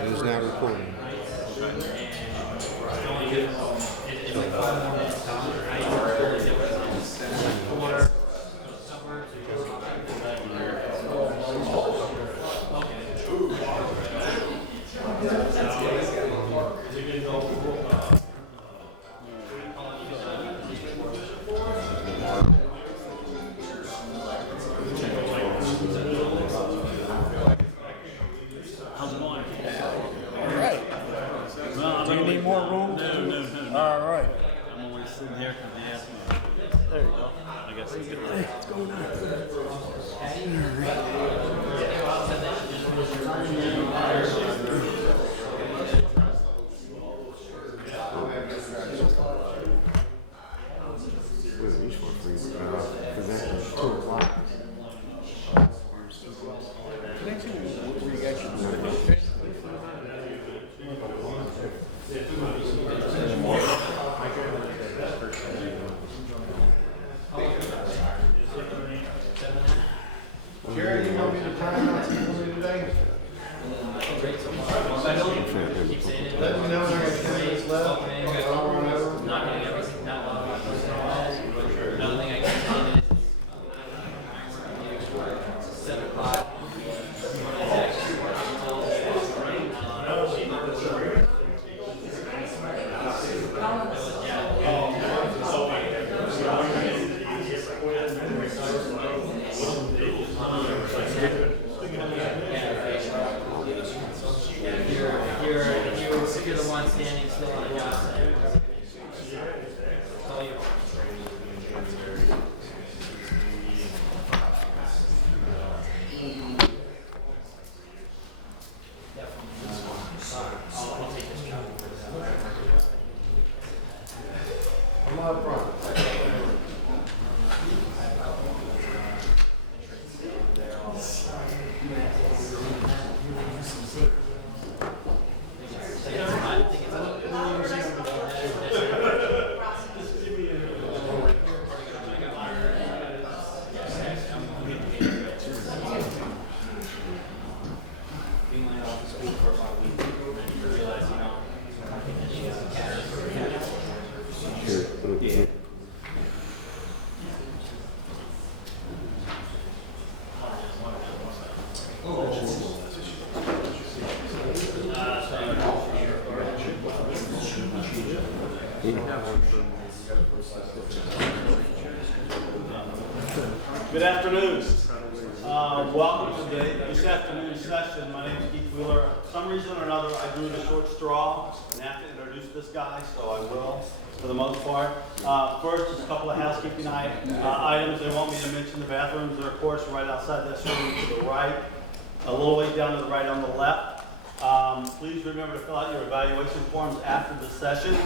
It is now recording. How's it going? Alright. Well, Do you need more room? No. Alright. I'm only sitting here because they asked me. There you go. I guess it's good. What's going on? Jerry, you want me to time out for me today? Let me know when I got 10 minutes left. I'll run over. Not getting everything done. Another thing I can tell you is 7 o'clock. If you're the one standing still on the job site. Tell you. I'll take this job. I'm up front. Being laid off of school for about a week, and you realize, she has a cat. Yeah. Good afternoon. Welcome to this afternoon's session. My name is Keith Wheeler. For some reason or another, I drew the short straw and have to introduce this guy, so I will for the most part. First, just a couple of housekeeping items. They want me to mention the bathrooms. They're, of course, right outside this room to the right, a little way down to the right on the left. Please remember to fill out your evaluation forms after the session.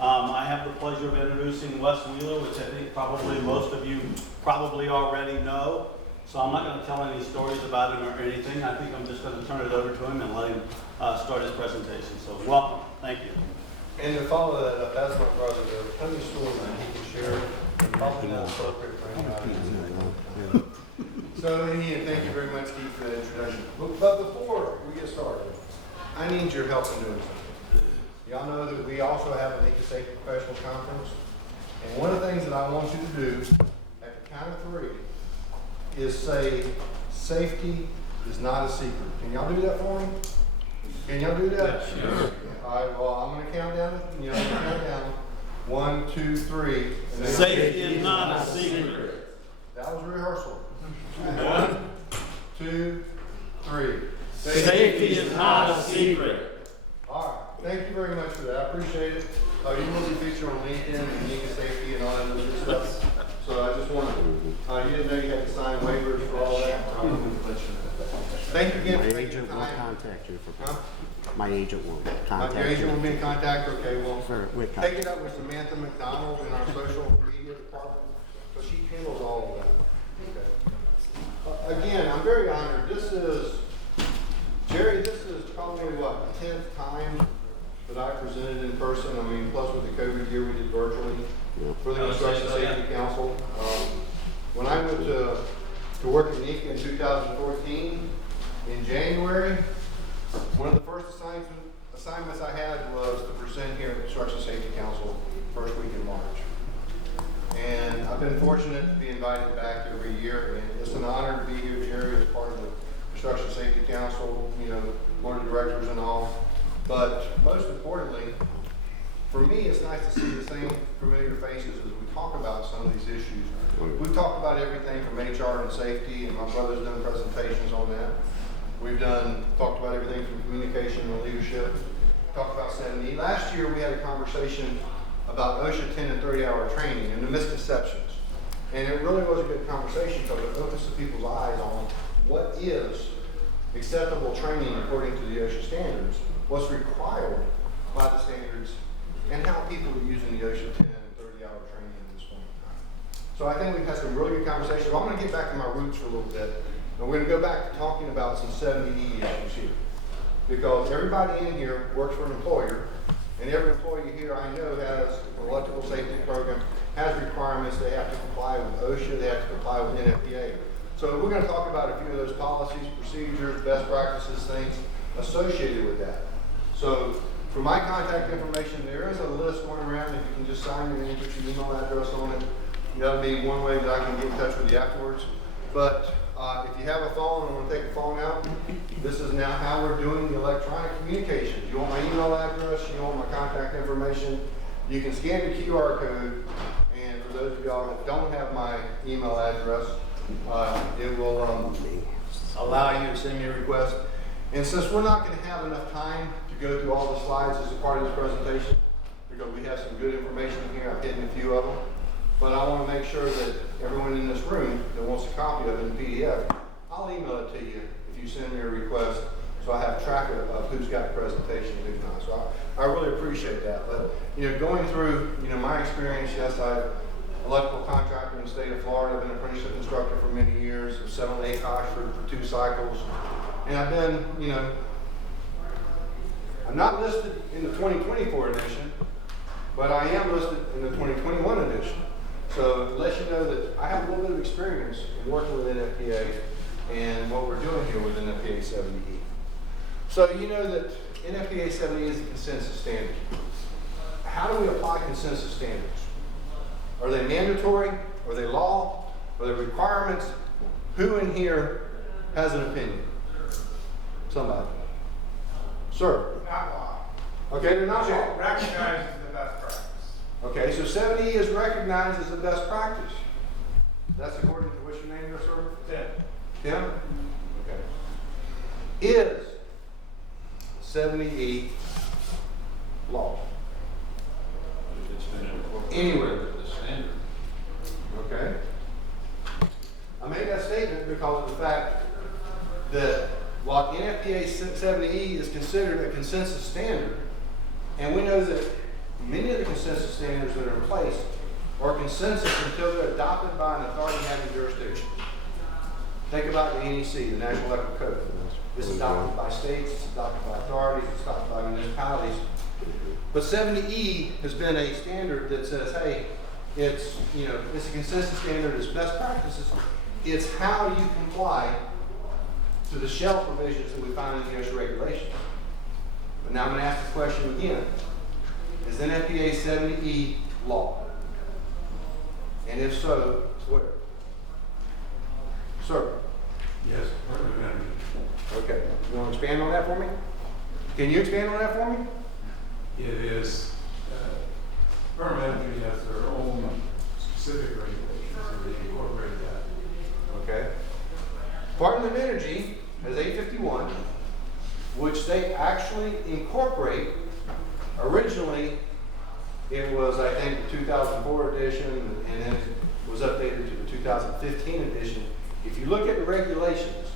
I have the pleasure of introducing Wes Wheeler, which I think probably most of you probably already know. So I'm not going to tell any stories about him or anything. I think I'm just going to turn it over to him and let him start his presentation. So welcome. Thank you. And to follow that up, that's my brother. There are plenty of stories that he can share. Probably not appropriate for anybody. So, Ian, thank you very much, Keith, for the introduction. But before we get started, I need your help in doing something. Y'all know that we also have a League of Safety Professional Conference. And one of the things that I want you to do at the count of 3 is say, safety is not a secret. Can y'all do that for me? Can y'all do that? Sure. All right, well, I'm going to count down, count down. 1, 2, 3. And then Safety is not a secret. That was rehearsal. 1, 2, 3. Safety is not a secret. All right. Thank you very much for that. I appreciate it. You will be featured on LinkedIn and League of Safety and all that other good stuff. So I just wanted, you didn't know you had to sign waivers for all that. Thank you again for My taking agent the will time. contact you. Huh? My agent will contact Your agent you. will be in contact. Okay, well, With take it up with Samantha McDonald in our social media department. So she handles all of that. Okay. Again, I'm very honored. Jerry, this is probably what, the 10th time that I presented in person. I mean, plus with the COVID year we did virtually for the Construction Safety Council. When I went to work at NECA in 2014, in January, one of the first assigned assignments I had was to present here at the Construction Safety Council first week in March. And I've been fortunate to be invited back every year, and it's an honor to be here, Jerry, as part of the Construction Safety Council, you know, board of directors and all. But most importantly, for me, it's nice to see the same familiar faces as we talk about some of these issues. We've talked about everything from HR and safety, and my brother's done presentations on that. We've talked about everything from communication and leadership, talked about 70. Last year, we had a conversation about OSHA 10 and 30-hour training and the misconceptions. And it really was a good conversation because it opens the people's eyes on what is acceptable training according to the OSHA standards, what's required by the standards, and how people are using the OSHA 10 and 30-hour training at this point in time. So I think we've had some really good conversations. I'm going to get back to my roots for a little bit, and we're going to go back to talking about some 70E issues here. Because everybody in here works for an employer, and every employee here I know has an electrical safety program, has requirements. They have to comply with OSHA, they have to comply with NFPA. So we're going to talk about a few of those policies, procedures, best practices, things associated with that. So for my contact information, there is a list going around. If you can just sign your name, put your email address on it. That'll be one way that I can get in touch with you afterwards. But if you have a phone and want to take a phone out, this is now how we're doing the electronic communication. You want my email address, you want my contact information, you can scan the QR code, and for those of y'all that don't have my email address, it will allow you to send me a request. And since we're not going to have enough time to go through all the slides as a part of this presentation, because we have some good information here, I've hidden a few of them, but I want to make sure that everyone in this room that wants a copy of it in PDF, I'll email it to you if you send me a request, so I have track of who's got the presentation and who's not. So I really appreciate that. But you know, going through my experience, yes, I'm an electrical contractor in the state of Florida. I've been an apprenticeship instructor for many years. I've sat on ACOSH for 2 cycles, and I've been, I'm not listed in the 2024 edition, but I am listed in the 2021 edition. So it lets you know that I have a little bit of experience in working with NFPA and what we're doing here with NFPA 70E. So you know that NFPA 70E is a consensus standard. How do we apply consensus standards? Are they mandatory? Are they law? Are they requirements? Who in here has an opinion? Somebody. Sir? Not law. Okay, they're not law. Recognized as the best practice. Okay, so 70E is recognized as a best practice. That's according to what's your name there, sir? Tim. Tim? Okay. Is 70E law? It's been incorporated Anywhere. with the standard. Okay. I made that statement because of the fact that while NFPA 70E is considered a consensus standard, and we know that many of the consensus standards that are in place are consensus until they're adopted by an authority having jurisdiction. Think about the NEC, the National Electrical Code. It's adopted by states, it's adopted by authorities, it's adopted by municipalities. But 70E has been a standard that says, hey, it's a consensus standard, it's best practices. It's how you comply to the shell provisions that we find in the OSHA regulations. But now I'm going to ask the question again. Is NFPA 70E law? And if so, where? Sir? Yes. Okay. You want to expand on that for me? Can you expand on that for me? It is, Department of Energy has their own specific regulations, and they incorporated that. Okay. Department of Energy has 851, which they actually incorporate. Originally, it was, I think, the 2004 edition, and then it was updated to the 2015 edition. If you look at the regulations,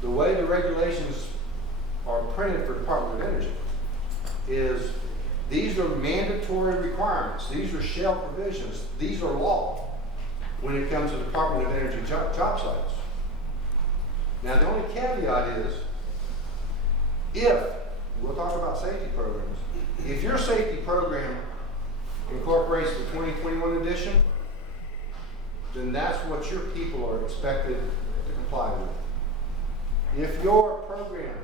the way the regulations are printed for Department of Energy is these are mandatory requirements. These are shell provisions. These are law when it comes to Department of Energy job sites. Now, the only caveat is if, we'll talk about safety programs, if your safety program incorporates the 2021 edition, then that's what your people are expected to comply with. If your program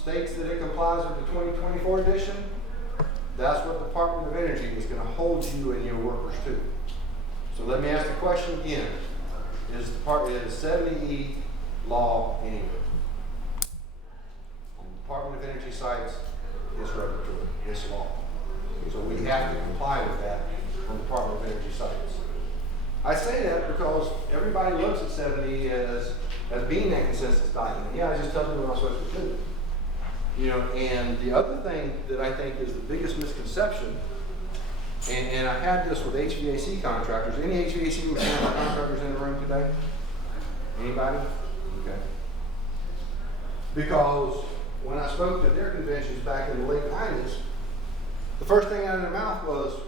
states that it complies with the 2024 edition, that's what the Department of Energy is going to hold you and your workers to. So let me ask the question again. Is 70E law anywhere? On the Department of Energy sites, it's regulatory, it's law. So we have to comply with that on the Department of Energy sites. I say that because everybody looks at 70 as being that consensus document. Yeah, I just tell you what I'm supposed to do. You know, and the other thing that I think is the biggest misconception, and I had this with HVAC contractors. Any HVAC mechanical contractors in the room today? Anybody? Okay. Because when I spoke at their conventions back in the late 90s, the first thing out of their mouth was,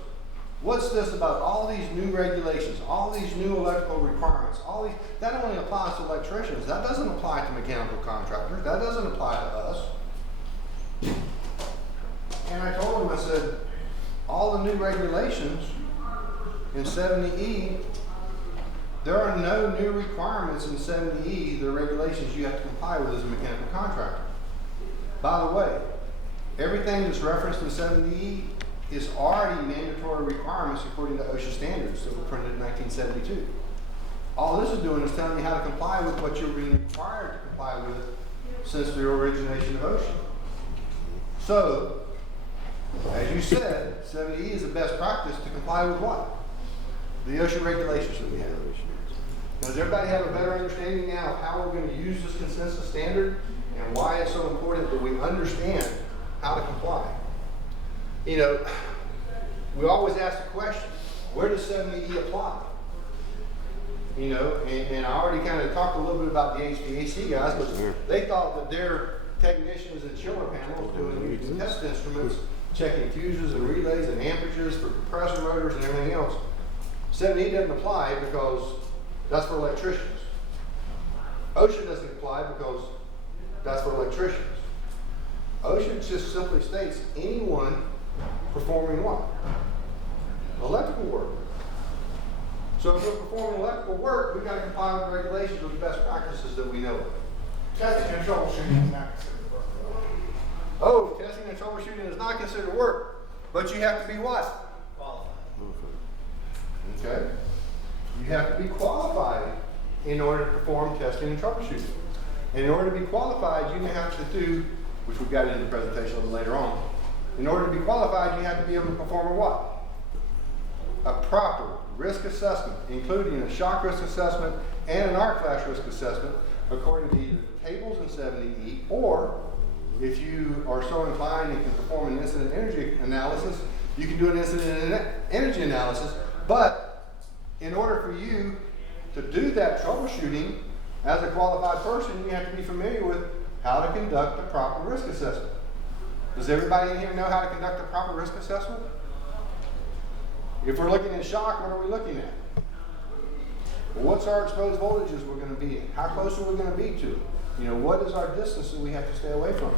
what's this about all these new regulations, all these new electrical requirements, that only applies to electricians. That doesn't apply to mechanical contractors. That doesn't apply to us. And I told them, I said, all the new regulations in 70E, there are no new requirements in 70E, the regulations you have to comply with as a mechanical contractor. By the way, everything that's referenced in 70E is already mandatory requirements according to OSHA standards that were printed in 1972. All this is doing is telling you how to comply with what you're being required to comply with since the origination of OSHA. So, as you said, 70E is the best practice to comply with what? The OSHA regulations that we have. Now, does everybody have a better understanding now of how we're going to use this consensus standard and why it's so important that we understand how to comply? You know, we always ask the question, where does 70E apply? You know, and I already kind of talked a little bit about the HVAC guys, but they thought that their technicians and chiller panels doing using test instruments, checking fuses and relays and amperages for compressor motors and everything else. 70E doesn't apply because that's for electricians. OSHA doesn't apply because that's for electricians. OSHA just simply states anyone performing what? Electrical work. So if we're performing electrical work, we've got to comply with the regulations with the best practices that we know of. Testing and troubleshooting is not considered work. Oh, testing and troubleshooting is not considered work, but you have to be what? Qualified. Okay. You have to be qualified in order to perform testing and troubleshooting. And in order to be qualified, you have to do, which we've got in the presentation a little later on, in order to be qualified, you have to be able to perform a what? A proper risk assessment, including a shock risk assessment and an arc flash risk assessment, according to either the tables in 70E, or if you are so inclined and can perform an incident energy analysis, you can do an incident energy analysis. But in order for you to do that troubleshooting as a qualified person, you have to be familiar with how to conduct a proper risk assessment. Does everybody in here know how to conduct a proper risk assessment? If we're looking at shock, what are we looking at? Well, what's our exposed voltages we're going to be at? How close are we going to be to it? You know, what is our distance that we have to stay away from?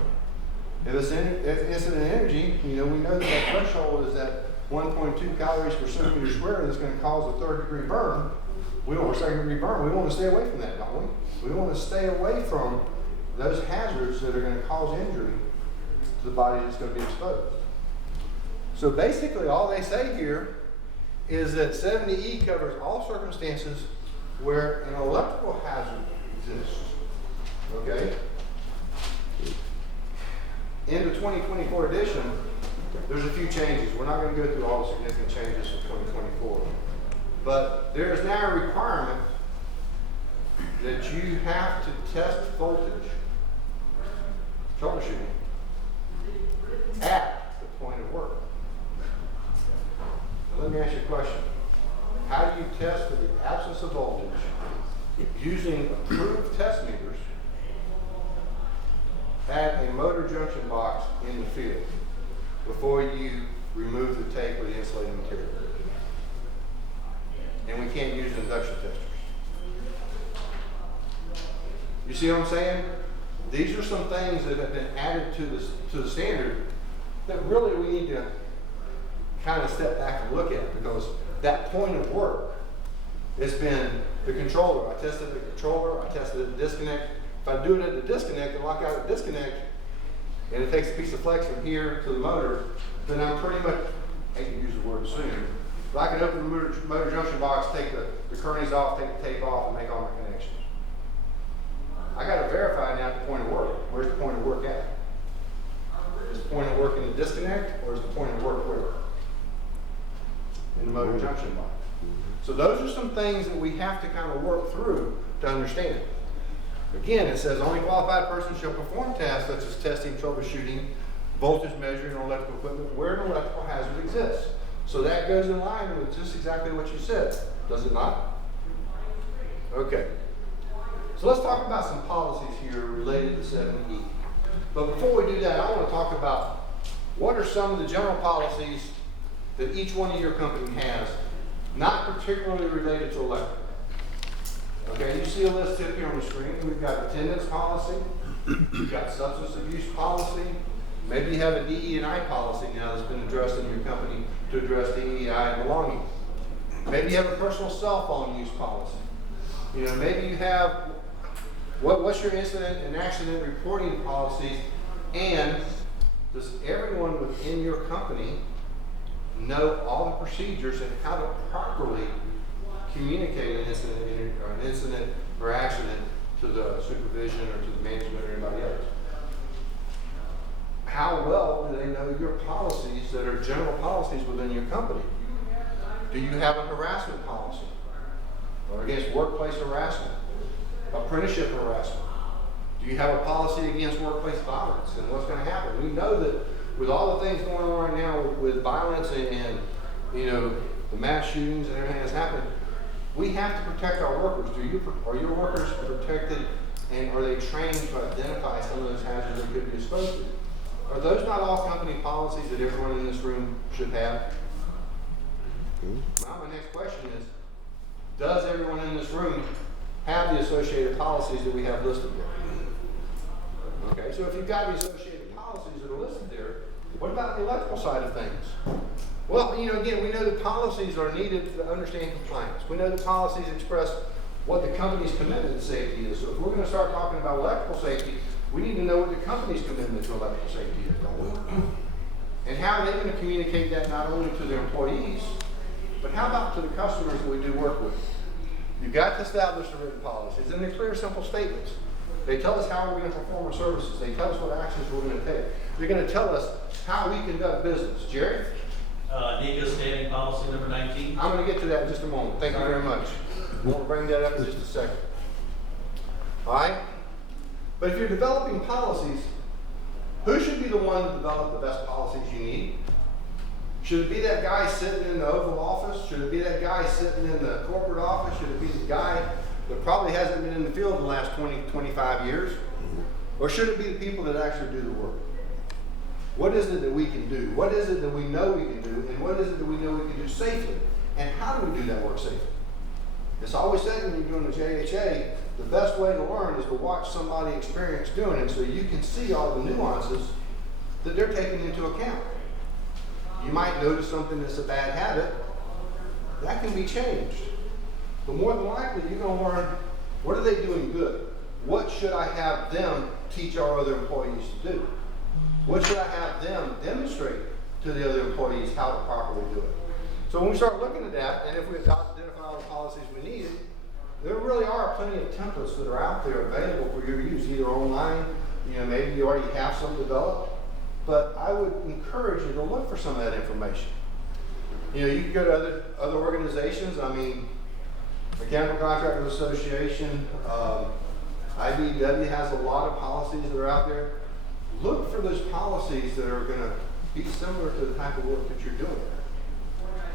If it's incident energy, you know, we know that threshold is at 1.2 calories per centimeter squared. That's going to cause a third-degree burn. Or second-degree burn. We want to stay away from that, don't we? We want to stay away from those hazards that are going to cause injury to the body that's going to be exposed. So basically, all they say here is that 70E covers all circumstances where an electrical hazard exists. Okay? In the 2024 edition, there's a few changes. We're not going to go through all the significant changes for 2024. But there is now a requirement that you have to test voltage, troubleshooting, at the point of work. Now, let me ask you a question. How do you test for the absence of voltage using approved test meters at a motor junction box in the field before you remove the tape or the insulating material? And we can't use induction testers. You see what I'm saying? These are some things that have been added to the standard that really we need to kind of step back and look at, because that point of work has been the controller. I tested the controller, I tested the disconnect. If I do it at the disconnect and lock out the disconnect, and it takes a piece of flex from here to the motor, then I'm pretty much, I hate to use the word assume, but I can open the motor junction box, take the kearneys off, take the tape off, and make all my connections. I got to verify now at the point of work. Where's the point of work at? Is the point of work in the disconnect, or is the point of work where? In the motor junction box. So those are some things that we have to kind of work through to understand. Again, it says only qualified person shall perform tasks such as testing, troubleshooting, voltage measuring, or electrical equipment where an electrical hazard exists. So that goes in line with just exactly what you said, does it not? Okay. So let's talk about some policies here related to 7E. But before we do that, I want to talk about what are some of the general policies that each one of your company has, not particularly related to electrical. Okay, you see a list up here on the screen. We've got attendance policy, we've got substance abuse policy, maybe you have a DE&I policy now that's been addressed in your company to address DEI and belonging. Maybe you have a personal cell phone use policy. You know, maybe you have, what's your incident and accident reporting policies, and does everyone within your company know all the procedures and how to properly communicate an incident or accident to the supervision or to the management or anybody else? How well do they know your policies that are general policies within your company? Do you have a harassment policy or against workplace harassment, apprenticeship harassment? Do you have a policy against workplace violence and what's going to happen? We know that with all the things going on right now with violence and you know, the mass shootings and everything that's happening, we have to protect our workers. Are your workers protected, and are they trained to identify some of those hazards they could be exposed to? Are those not all company policies that everyone in this room should have? Now my next question is, does everyone in this room have the associated policies that we have listed there? Okay, so if you've got the associated policies that are listed there, what about the electrical side of things? Well, you know, again, we know that policies are needed to understand compliance. We know that policies express what the company's commitment to safety is. So if we're going to start talking about electrical safety, we need to know what the company's commitment to electrical safety is, don't we? And how are they going to communicate that not only to their employees, but how about to the customers that we do work with? You've got to establish the written policies, and they're clear, simple statements. They tell us how we're going to perform our services. They tell us what actions we're going to take. They're going to tell us how we conduct business. Jerry? NEPA standing policy number 19. I'm going to get to that in just a moment. Thank you very much. We'll bring that up in just a second. All right? But if you're developing policies, who should be the one to develop the best policies you need? Should it be that guy sitting in the Oval Office? Should it be that guy sitting in the corporate office? Should it be the guy that probably hasn't been in the field the last 20, 25 years? Or should it be the people that actually do the work? What is it that we can do? What is it that we know we can do? And what is it that we know we can do safely? And how do we do that work safely? It's always said when you're doing the JHA, the best way to learn is to watch somebody experience doing it so you can see all the nuances that they're taking into account. You might notice something that's a bad habit. That can be changed. But more than likely, you're going to learn, what are they doing good? What should I have them teach our other employees to do? What should I have them demonstrate to the other employees how to properly do it? So when we start looking at that, and if we identify all the policies we need, there really are plenty of templates that are out there available for your use, either online, you know, maybe you already have some developed, but I would encourage you to look for some of that information. You know, you can go to other organizations. I mean, Mechanical Contractors Association, IBEW has a lot of policies that are out there. Look for those policies that are going to be similar to the type of work that you're doing.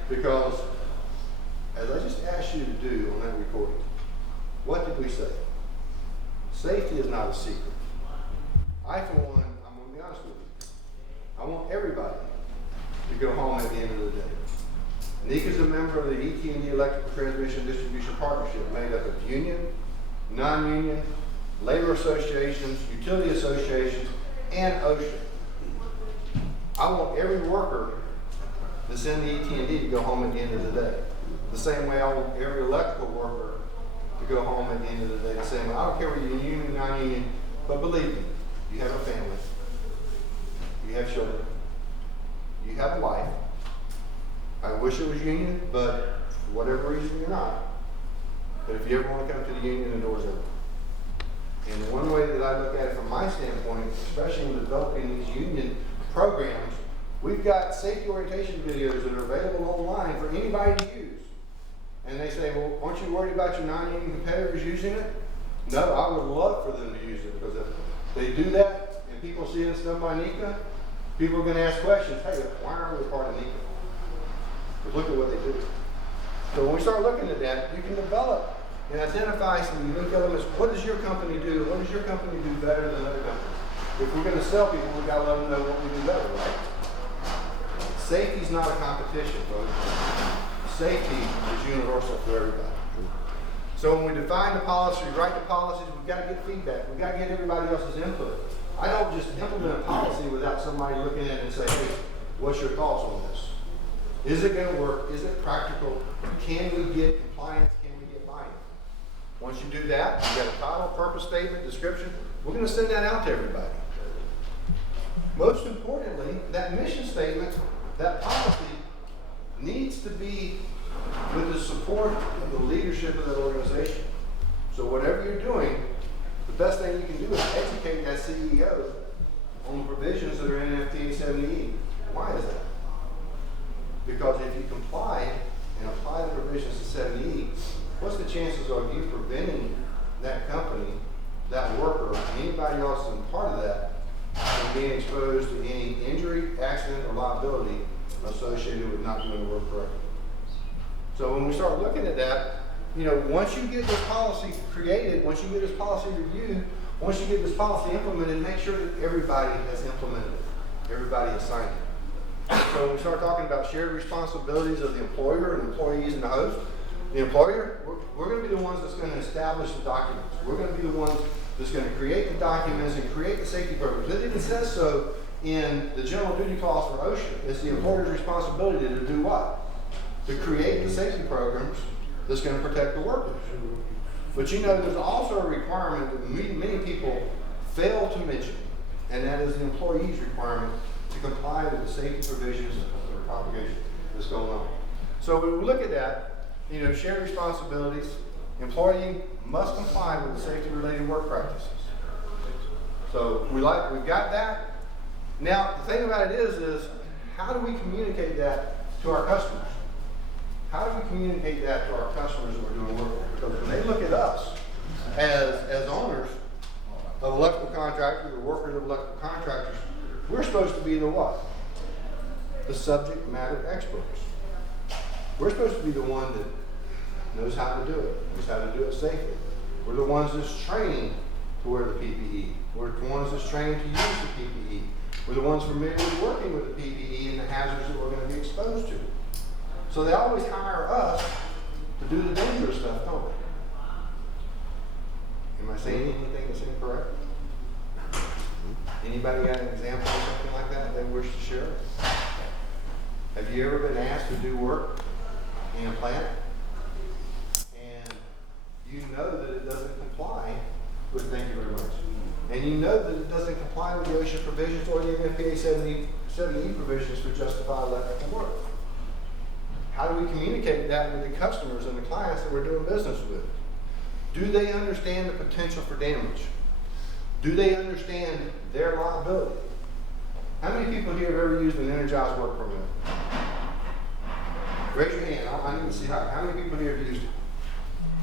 Because, as I just asked you to do on that recording, what did we say? Safety is not a secret. I, for one, I'm going to be honest with you. I want everybody to go home at the end of the day. Nick is a member of the ET&D Electrical Transmission Distribution Partnership made up of union, non-union, labor associations, utility associations, and OSHA. I want every worker that's in the ET&D to go home at the end of the day. The same way I want every electrical worker to go home at the end of the day. The same way. I don't care whether you're union, non-union, but believe me, you have a family. have a life. I wish it was union, but for whatever reason you're not. But if you ever want to come to the union, the door's open. And one way that I look at it from my standpoint, especially in developing these union programs, we've got safety orientation videos that are available online for anybody to use. And they say, well, aren't you worried about your non-union competitors using it? No, I would love for them to use it, because if they do that and people see it's done by NEPA, people are going to ask questions. Hey, why aren't we part of NEPA? But look at what they do. So when we start looking at that, you can develop and identify some unique elements. What does your company do? What does your company do better than other companies? If we're going to sell people, we've got to let them know what we do better, right? Safety's not a competition, folks. Safety is universal for everybody. So when we define the policy, write the policies, we've got to get feedback. We've got to get everybody else's input. I don't just implement a policy without somebody looking at it and say, hey, what's your thoughts on this? Is it going to work? Is it practical? Can we get compliance? Can we get buy-in? Once you do that, you got a title, purpose statement, description. We're going to send that out to everybody. Most importantly, that mission statement, that policy, needs to be with the support of the leadership of that organization. So whatever you're doing, the best thing you can do is educate that CEO on the provisions that are in NFPA 70E. Why is that? Because if you comply and apply the provisions of 70E, what's the chances of you preventing that company, that worker, anybody else in part of that, from being exposed to any injury, accident, or liability associated with not doing the work correctly? So when we start looking at that, you know, once you get this policy created, once you get this policy reviewed, once you get this policy implemented, make sure that everybody has implemented it. Everybody has signed it. So when we start talking about shared responsibilities of the employer and employees and the host, the employer, we're going to be the ones that's going to establish the documents. We're going to be the ones that's going to create the documents and create the safety programs. It even says so in the general duty clause for OSHA. It's the employer's responsibility to do what? To create the safety programs that's going to protect the workers. But you know, there's also a requirement that many people fail to mention, and that is the employee's requirement to comply with the safety provisions of the propagation that's going on. So when we look at that, you know, shared responsibilities, employee must comply with the safety-related work practices. So we've got that. Now the thing about it is how do we communicate that to our customers? How do we communicate that to our customers that we're doing work with? Because when they look at us as owners of electrical contractors or workers of electrical contractors, we're supposed to be the what? The subject matter experts. We're supposed to be the one that knows how to do it, knows how to do it safely. We're the ones that's trained to wear the PPE. We're the ones that's trained to use the PPE. We're the ones familiar with working with the PPE and the hazards that we're going to be exposed to. So they always hire us to do the dangerous stuff, don't they? Am I saying anything that's incorrect? Anybody got an example of something like that they wish to share? Have you ever been asked to do work in a plant and you know that it doesn't comply with, thank you very much, and you know that it doesn't comply with the OSHA provisions or the NFPA 70E provisions for justified electrical work? How do we communicate that with the customers and the clients that we're doing business with? Do they understand the potential for damage? Do they understand their liability? How many people here have ever used an energized work permit? Raise your hand. I need to see how many people here have used it.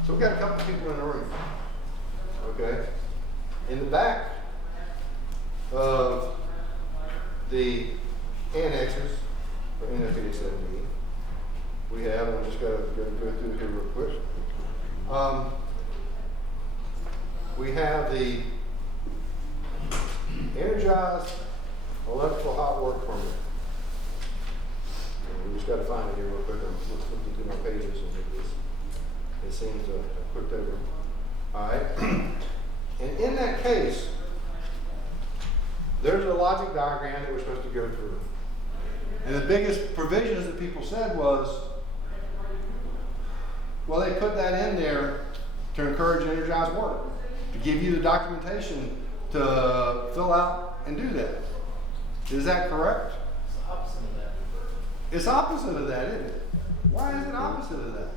So we've got a couple of people in the room. Okay? In the back of the annexes for NFPA 70, we have, I'm just going to go through here real quick. We have the energized electrical hot work permit. And we just got to find it here real quick. I'm flipping through my pages and it seems to have clicked over. All right. And in that case, there's a logic diagram that we're supposed to go through. And the biggest provisions that people said was, well, they put that in there to encourage energized work, to give you the documentation to fill out and do that. Is that correct? It's the opposite of that. It's opposite of that, isn't it? Why is it opposite of that?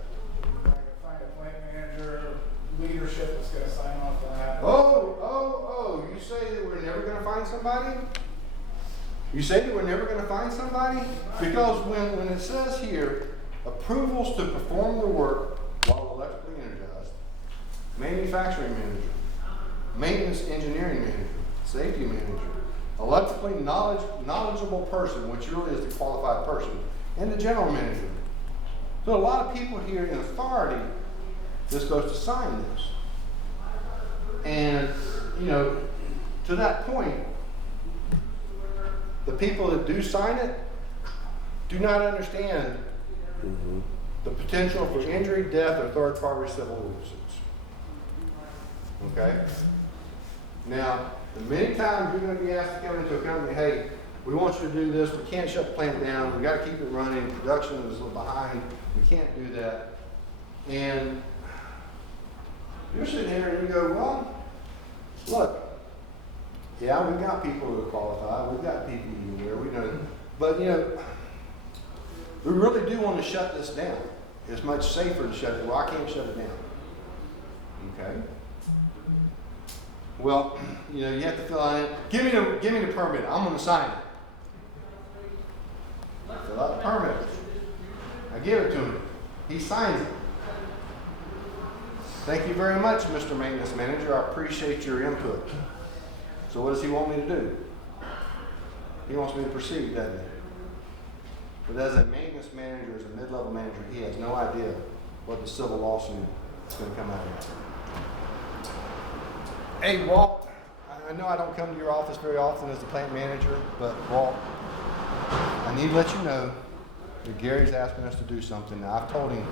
We're gonna find a plant manager, leadership that's gonna sign off on that. Oh, you say that we're never gonna find somebody? You say that we're never gonna find somebody? Because when it says here, approvals to perform the work while electrically energized, manufacturing manager, maintenance engineering manager, safety manager, electrically knowledgeable person, which really is the qualified person, and the general manager. So a lot of people here in authority that's supposed to sign this. And, you know, to that point, the people that do sign it do not understand the potential for injury, death, or third-party civil lawsuits. Okay? Now, many times you're going to be asked to come into a company, hey, we want you to do this, we can't shut the plant down, we got to keep it running, production is behind, we can't do that. And you're sitting there and you go, well, look, yeah, we've got people who are qualified, we've got people who are we know, but you know, we really do want to shut this down. It's much safer to shut it. Well, I can't shut it down. Okay. Well, you know, you have to fill out it. Give me the permit. I'm going to sign it. Fill out the permit. I give it to him. He signs it. Thank you very much, Mr. Maintenance Manager. I appreciate your input. So what does he want me to do? He wants me to proceed, doesn't he? But as a maintenance manager, as a mid-level manager, he has no idea what the civil lawsuit is going to come out of. Hey, Walt, I know I don't come to your office very often as the plant manager, but Walt, I need to let you know that Gary's asking us to do something. Now, I've told him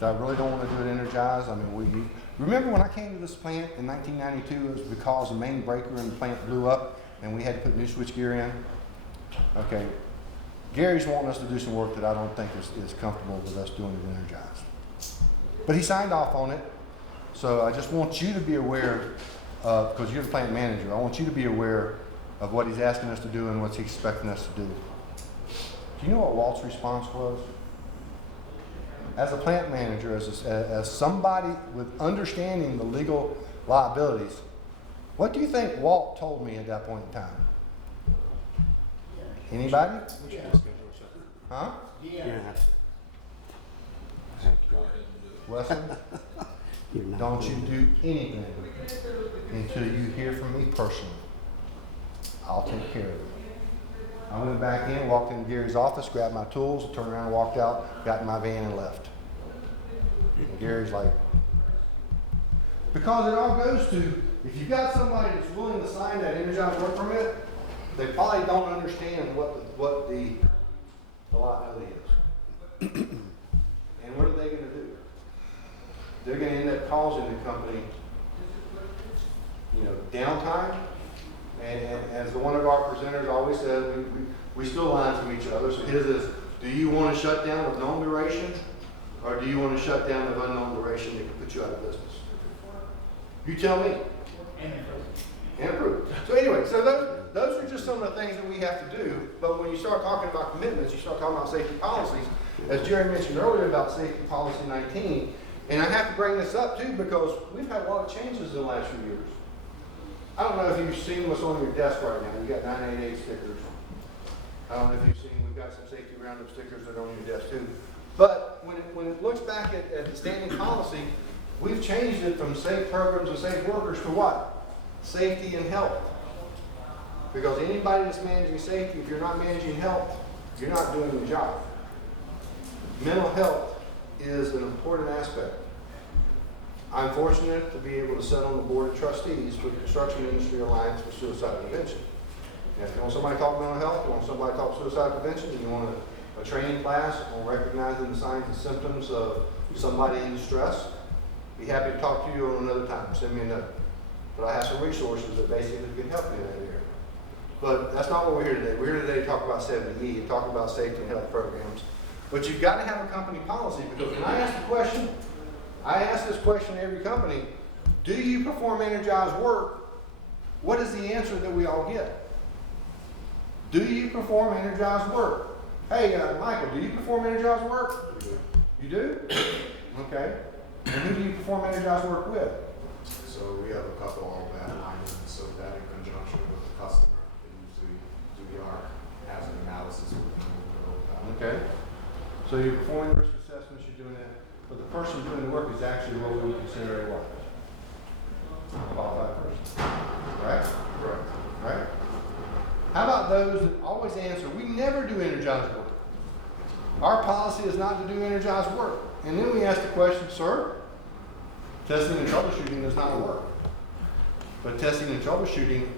that I really don't want to do it energized. I mean, remember when I came to this plant in 1992, it was because the main breaker in the plant blew up and we had to put new switchgear in? Okay. Gary's wanting us to do some work that I don't think is comfortable with us doing it energized. But he signed off on it, so I just want you to be aware, because you're the plant manager, I want you to be aware of what he's asking us to do and what he's expecting us to do. Do you know what Walt's response was? As a plant manager, as somebody with understanding the legal liabilities, what do you think Walt told me at that point in time? Anybody? Huh? Yeah. Wesson, don't you do anything until you hear from me personally. I'll take care of it. I went back in, walked into Gary's office, grabbed my tools, turned around and walked out, got in my van and left. And Gary's like, because it all goes to, if you've got somebody that's willing to sign that energized work permit, they probably don't understand what the liability is. And what are they going to do? They're going to end up causing the company, you know, downtime. And as one of our presenters always said, we still learn from each other. So his is, do you want to shut down of known duration, or do you want to shut down of unknown duration that can put you out of business? You tell me. And improve. So anyway, so those are just some of the things that we have to do. But when you start talking about commitments, you start talking about safety policies. As Jerry mentioned earlier about safety policy 19, and I have to bring this up too because we've had a lot of changes in the last few years. I don't know if you've seen what's on your desk right now. We've got 988 stickers. I don't know if you've seen, we've got some safety roundup stickers that are on your desk too. But when it looks back at the standing policy, we've changed it from safe programs and safe workers to what? Safety and health. Because anybody that's managing safety, if you're not managing health, you're not doing your job. Mental health is an important aspect. I'm fortunate to be able to sit on the board of trustees for the Construction Industry Alliance for Suicide Prevention. And if you want somebody to talk mental health, you want somebody to talk suicide prevention, and you want a training class on recognizing the signs and symptoms of somebody in distress, be happy to talk to you on another time. Send me a note. But I have some resources that basically can help you in that area. But that's not what we're here today. We're here today to talk about 70E and talk about safety and health programs. But you've got to have a company policy, because when I ask the question, I ask this question to every company, do you perform energized work? What is the answer that we all get? Do you perform energized work? Hey, Michael, do you perform energized work? You do? Okay. And who do you perform energized work with? So we have a couple of that alignments, so that in conjunction with the customer, they usually do our hazard analysis with them. Okay. So you're performing risk assessments, you're doing that, but the person doing the work is actually what we would consider a what? A qualified person. Right? Correct. Right? How about those that always answer, we never do energized work. Our policy is not to do energized work. And then we ask the question, sir, testing and troubleshooting does not work. But testing and troubleshooting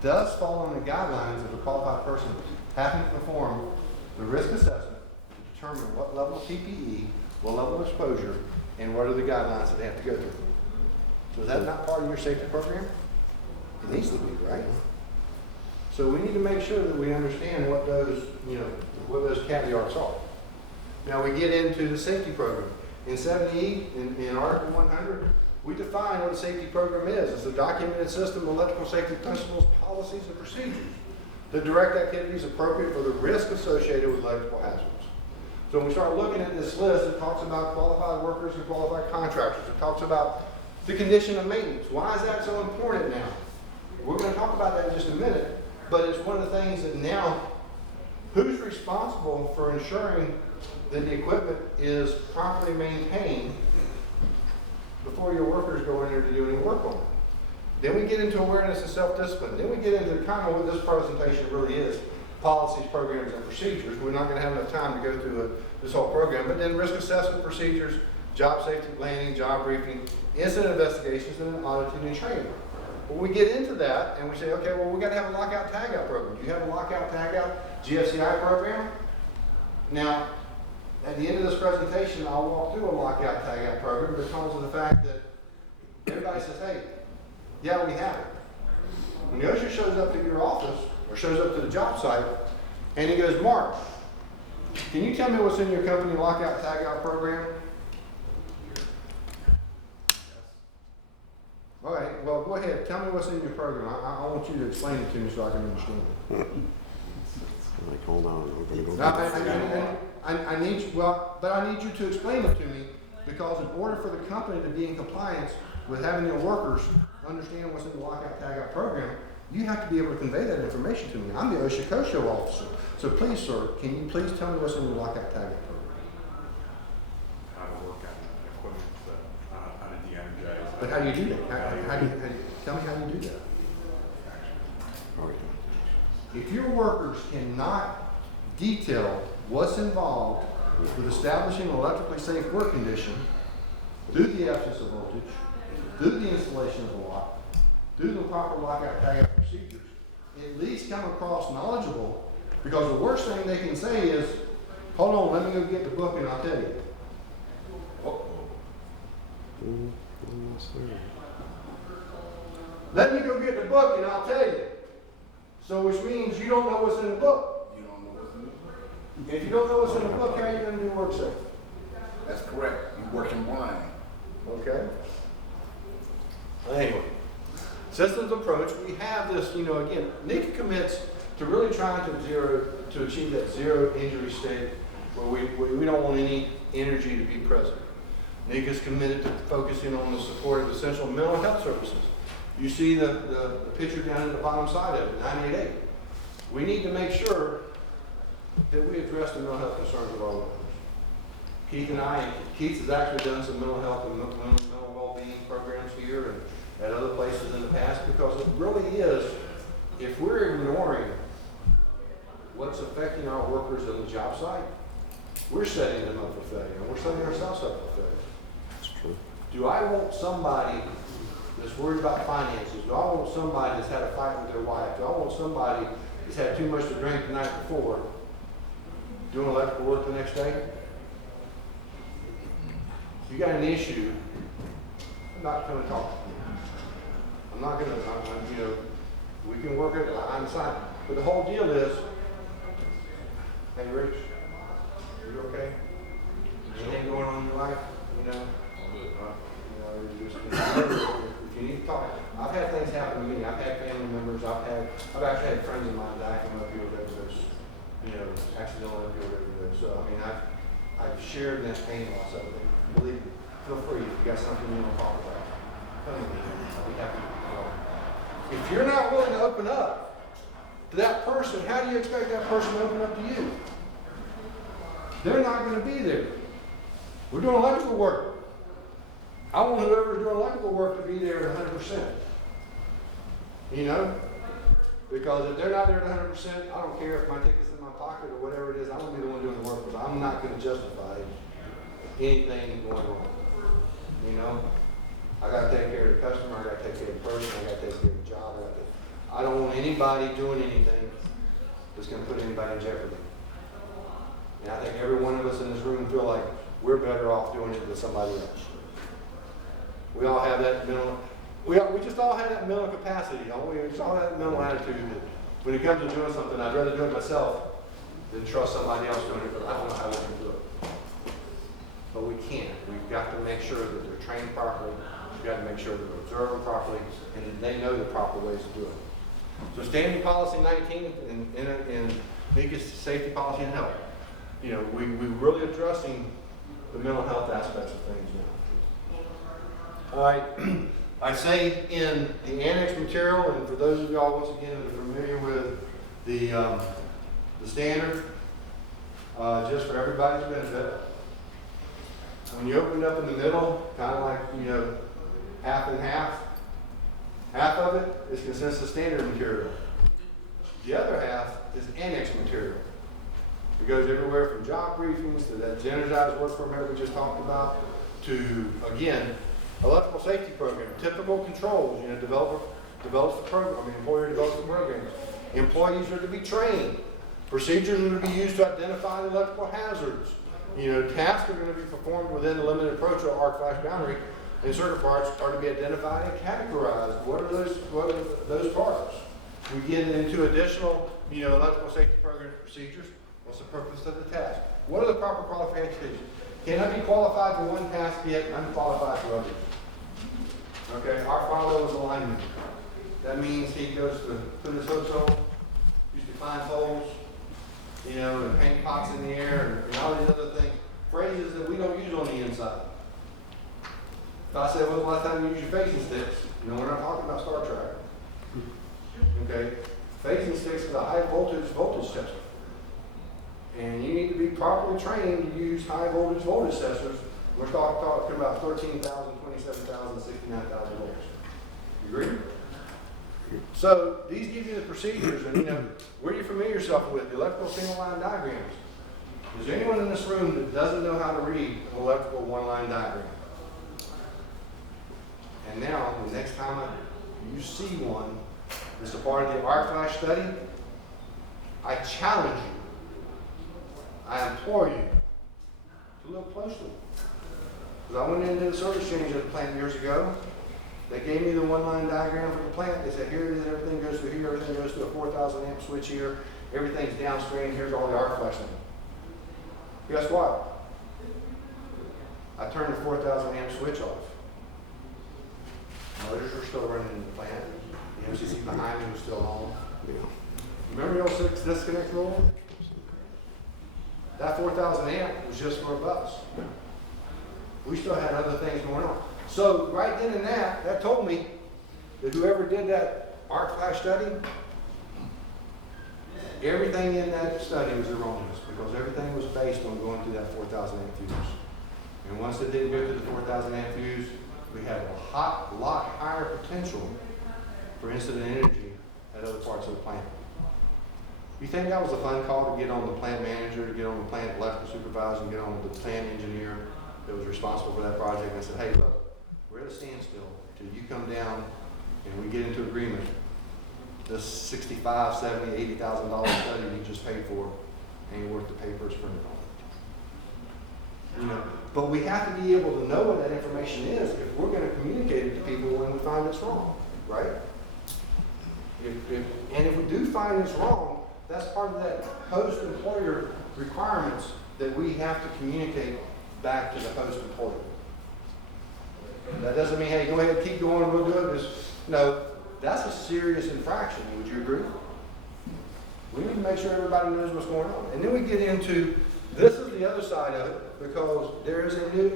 does fall under the guidelines of a qualified person having to perform the risk assessment to determine what level of PPE, what level of exposure, and what are the guidelines that they have to go through. So is that not part of your safety program? It needs to be, right? So we need to make sure that we understand what those, what those caveats are. Now we get into the safety program. In 70E, in Article 100, we define what a safety program is. It's a documented system of electrical safety principles, policies, and procedures that direct activities appropriate for the risk associated with electrical hazards. So when we start looking at this list, it talks about qualified workers and qualified contractors. It talks about the condition of maintenance. Why is that so important now? We're going to talk about that in just a minute, but it's one of the things that now, who's responsible for ensuring that the equipment is properly maintained before your workers go in there to do any work on it? Then we get into awareness and self-discipline. Then we get into kind of what this presentation really is, policies, programs, and procedures. We're not going to have enough time to go through this whole program, but then risk assessment procedures, job safety planning, job briefing, incident investigations, and then auditing and training. When we get into that and we say, okay, well, we got to have a lockout tagout program. Do you have a lockout tagout GFCI program? Now, at the end of this presentation, I'll walk through a lockout tagout program because of the fact that everybody says, hey, yeah, we have it. When the OSHA shows up at your office or shows up to the job site and he goes, Mark, can you tell me what's in your company lockout tagout program? All right, well, go ahead. Tell me what's in your program. I want you to explain it to me so I can understand it. Like, hold on, we're gonna go. Now, I need you, but I need you to explain it to me because in order for the company to be in compliance with having their workers understand what's in the lockout tagout program, you have to be able to convey that information to me. I'm the OSHA COSHO officer. So please, sir, can you please tell me what's in the lockout tagout program? How to work on equipment, how to de-energize. But how do you do that? How do you tell me how you do that? All right. If your workers cannot detail what's involved with establishing an electrically safe work condition through the absence of voltage, through the installation of the lock, through the proper lockout tagout procedures, at least come across knowledgeable, because the worst thing they can say is, hold on, let me go get the book and I'll tell you. Let me go get the book and I'll tell you. So which means you don't know what's in the book. You don't know what's in the book. If you don't know what's in the book, how are you going to do work safe? That's correct. You working blind. Okay. Anyway, systems approach, we have this, again, NICA commits to really trying to achieve that zero injury state where we don't want any energy to be present. NICA is committed to focusing on the support of essential mental health services. You see the picture down at the bottom side of it, 988. We need to make sure that we address the mental health concerns of our workers. Keith has actually done some mental health and mental well-being programs here and at other places in the past, because it really is, if we're ignoring what's affecting our workers on the job site, we're setting them up for failure, and we're setting ourselves up for failure. That's true. Do I want somebody that's worried about finances? Do I want somebody that's had a fight with their wife? Do I want somebody that's had too much to drink the night before doing electrical work the next day? If you got an issue, I'm not going to talk to you. I'm not going to, we can work it on the side. But the whole deal is, hey Rich, you okay? Anything going on in your life? If you need to talk, I've had things happen to me. I've had family members. I've actually had friends of mine die from opioid overdose. Accidental opioid overdose. shared in that pain also. Believe me, feel free, if you got something you want to talk about, come to me, I'll be happy to talk. If you're not willing to open up to that person, how do you expect that person to open up to you? They're not going to be there. We're doing electrical work. I want whoever's doing electrical work to be there at 100%. You know? Because if they're not there at 100%, I don't care if my ticket's in my pocket or whatever it is, I'm going to be the one doing the work, but I'm not going to justify anything going wrong. You know? I got to take care of the customer, I got to take care of the person, I got to take care of the job. I don't want anybody doing anything that's going to put anybody in jeopardy. And I think every one of us in this room feel like we're better off doing it than somebody else. We all have that mental, we just all have that mental capacity, don't we? We just all have that mental attitude that when it comes to doing something, I'd rather do it myself than trust somebody else doing it, but I don't know how we're going to do it. But we can't. We've got to make sure that they're trained properly. We've got to make sure that they're observing properly and that they know the proper ways to do it. So standing policy 19 in biggest safety policy and health. You know, we're really addressing the mental health aspects of things now. All right, I say in the annex material, and for those of y'all once again that are familiar with the standard, just for everybody's benefit, when you open it up in the middle, kind of like, you know, half and half of it is consensus standard material. The other half is annex material. It goes everywhere from job briefings to that energized work permit we just talked about to, again, electrical safety program, typical controls, you know, develops the program, employer develops the programs. Employees are to be trained. Procedures are to be used to identify the electrical hazards. You know, tasks are going to be performed within the limited approach or arc flash boundary, and certain parts are to be identified and categorized. What are those parts? We get into additional, you know, electrical safety program procedures. What's the purpose of the task? What are the proper qualifications? Can I be qualified for one task yet unqualified for others? Okay, our father was a lineman. That means he goes to put his hooks on, used to climb poles, you know, and paint pots in the air, and all these other things, phrases that we don't use on the inside. If I said, when's the last time you used your facing sticks? You know, we're not talking about Star Trek. Okay, facing sticks is a high voltage tester. And you need to be properly trained to use high voltage testers. We're talking about 13,000, 27,000, 69,000 volts. You agree? So these give you the procedures, and you know, where you familiar yourself with the electrical single line diagrams. Is there anyone in this room that doesn't know how to read an electrical one line diagram? And now, the next time you see one that's a part of the arc flash study, I challenge you. I implore you to look closely. Because I went into the service change at the plant years ago. They gave me the one-line diagram for the plant. They said, here it is, everything goes through here, everything goes through a 4,000 amp switch here, everything's downstream, here's all the arc flashing. Guess what? I turned the 4,000 amp switch off. Motors were still running in the plant. The MCC behind me was still on. Remember the old 6 disconnect rule? That 4,000 amp was just for a bus. We still had other things going on. So right then and that told me that whoever did that arc flash study, everything in that study was erroneous because everything was based on going through that 4,000 amp fuse. And once it didn't go through the 4,000 amp fuse, we had a lot higher potential for incident energy at other parts of the plant. You think that was a fun call to get on the plant manager, to get on the plant electrical supervisor, and get on the plant engineer that was responsible for that project? And I said, hey, look, we're at a standstill till you come down and we get into agreement. This $65, $70, $80,000 study you just paid for ain't worth the paper it's printed on. You know, but we have to be able to know what that information is if we're going to communicate it to people when we find it's wrong, right? And if we do find it's wrong, that's part of that post-employer requirements that we have to communicate back to the host employer. That doesn't mean, hey, go ahead, keep going, we'll do it. No, that's a serious infraction. Would you agree? We need to make sure everybody knows what's going on. And then we get into, this is the other side of it, because there is a new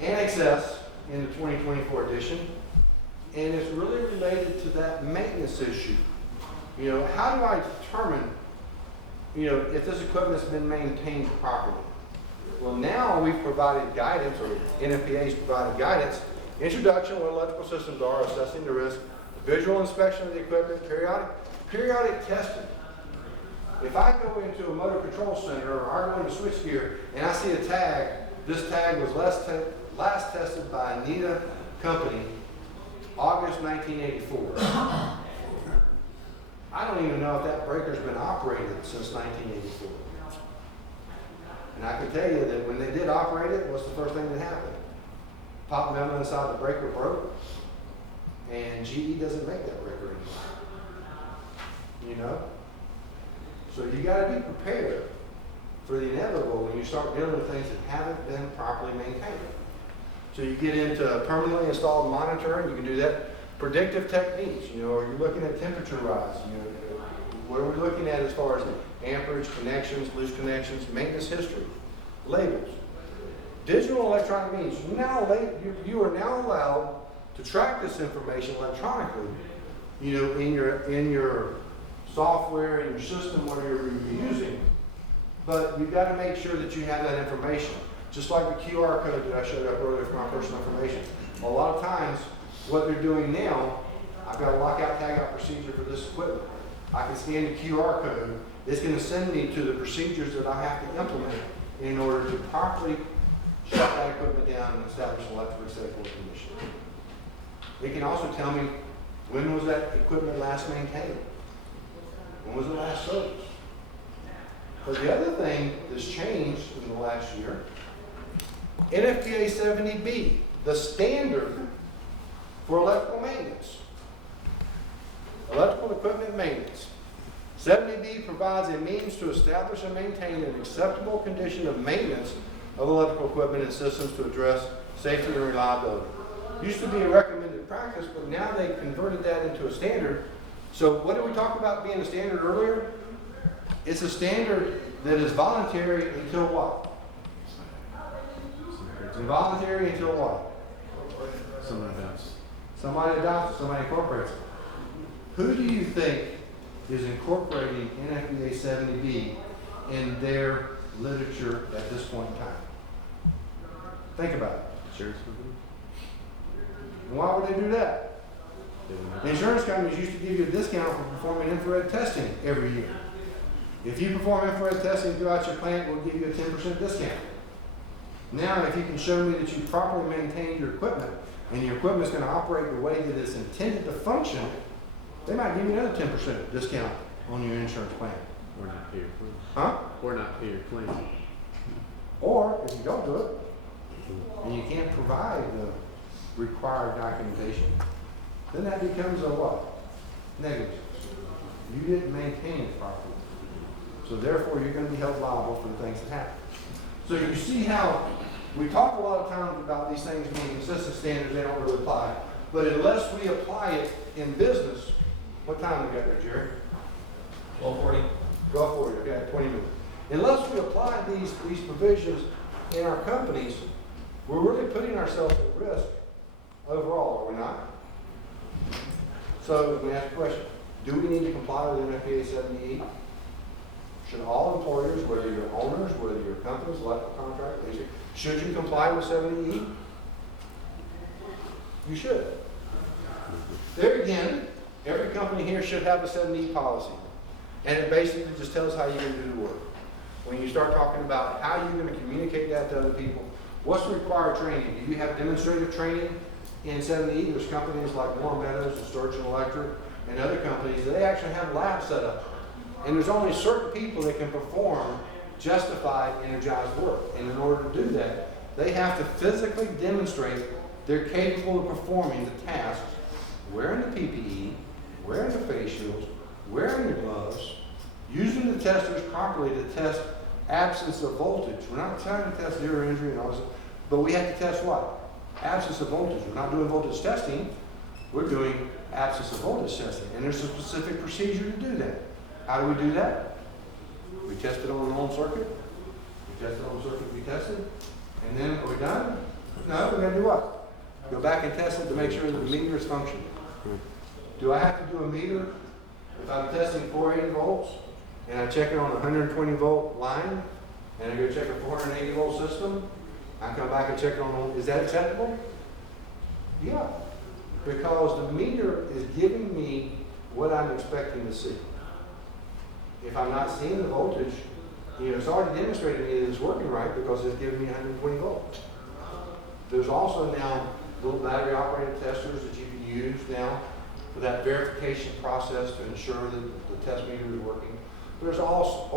Annex S in the 2024 edition, and it's really related to that maintenance issue. You know, how do I determine, you know, if this equipment's been maintained properly? Well, now we've provided guidance, or NFPA's provided guidance. Introduction, what electrical systems are, assessing the risk, visual inspection of the equipment, periodic testing. If I go into a motor control center, or I go into switchgear, and I see a tag, this tag was last tested by Anita Company, August 1984. I don't even know if that breaker's been operated since 1984. And I can tell you that when they did operate it, what's the first thing that happened? Pop metal inside the breaker broke, and GE doesn't make that breaker anymore. You know? So you got to be prepared for the inevitable when you start dealing with things that haven't been properly maintained. So you get into permanently installed monitoring, you can do that. Predictive techniques, you know, are you looking at temperature rise? You know, what are we looking at as far as amperage, connections, loose connections, maintenance history, labels. Digital electronic means you are now allowed to track this information electronically, you know, in your software, in your system, whatever you're using. But you've got to make sure that you have that information. Just like the QR code that I showed up earlier for my personal information. A lot of times, what they're doing now, I've got a lockout tagout procedure for this equipment. I can scan the QR code. It's going to send me to the procedures that I have to implement in order to properly shut that equipment down and establish an electrically safe working condition. It can also tell me when was that equipment last maintained? When was it last serviced? But the other thing that's changed in the last year, NFPA 70B, the standard for electrical maintenance. Electrical equipment maintenance. 70B provides a means to establish and maintain an acceptable condition of maintenance of electrical equipment and systems to address safety and reliability. Used to be a recommended practice, but now they've converted that into a standard. So what did we talk about being a standard earlier? It's a standard that is voluntary until what? It's involuntary until what? Somebody adopts it, somebody incorporates it. Who do you think is incorporating NFPA 70B in their literature at this point in time? Think about it. Insurance company? And why would they do that? The insurance companies used to give you a discount for performing infrared testing every year. If you perform infrared testing throughout your plant, we'll give you a 10% discount. Now, if you can show me that you properly maintained your equipment and your equipment is going to operate the way that it's intended to function, they might give you another 10% discount on your insurance plan. Or not pay your claim. Huh? Or not pay your claim. Or if you don't do it, and you can't provide the required documentation, then that becomes a what? Negligence. You didn't maintain it properly. So therefore, you're going to be held liable for the things that happen. So you see how we talk a lot of times about these things being consistent standards, they don't really apply. But unless we apply it in business, what time we got there, Jerry? 12:40. 12:40, okay, 20 minutes. Unless we apply these provisions in our companies, we're really putting ourselves at risk overall, are we not? So let me ask a question. Do we need to comply with NFPA 70E? Should all employers, whether you're owners, whether you're companies, electrical contract, leasing, should you comply with 70E? You should. There again, every company here should have a 70E policy. And it basically just tells how you're going to do the work. When you start talking about how you're going to communicate that to other people, what's the required training? Do you have demonstrative training in 70E? There's companies like Warren Meadows and Sturgeon Electric and other companies that they actually have labs set up. And there's only certain people that can perform justified, energized work. And in order to do that, they have to physically demonstrate they're capable of performing the tasks, wearing the PPE, wearing the face shields, wearing the gloves, using the testers properly to test absence of voltage. We're not trying to test zero injury and all this, but we have to test what? Absence of voltage. We're not doing voltage testing. We're doing absence of voltage testing. And there's a specific procedure to do that. How do we do that? We test it on a known circuit. We test it on the circuit we tested, and then are we done? No, we're gonna do what? Go back and test it to make sure that the meter is functioning. Do I have to do a meter if I'm testing 480 volts and I check it on a 120 volt line and I go check a 480 volt system? I come back and check it on, is that acceptable? Yeah, because the meter is giving me what I'm expecting to see. If I'm not seeing the voltage, it's already demonstrated to me that it's working right because it's giving me 120 volts. There's also now little battery operated testers that you can use now for that verification process to ensure that the test meter is working. There's all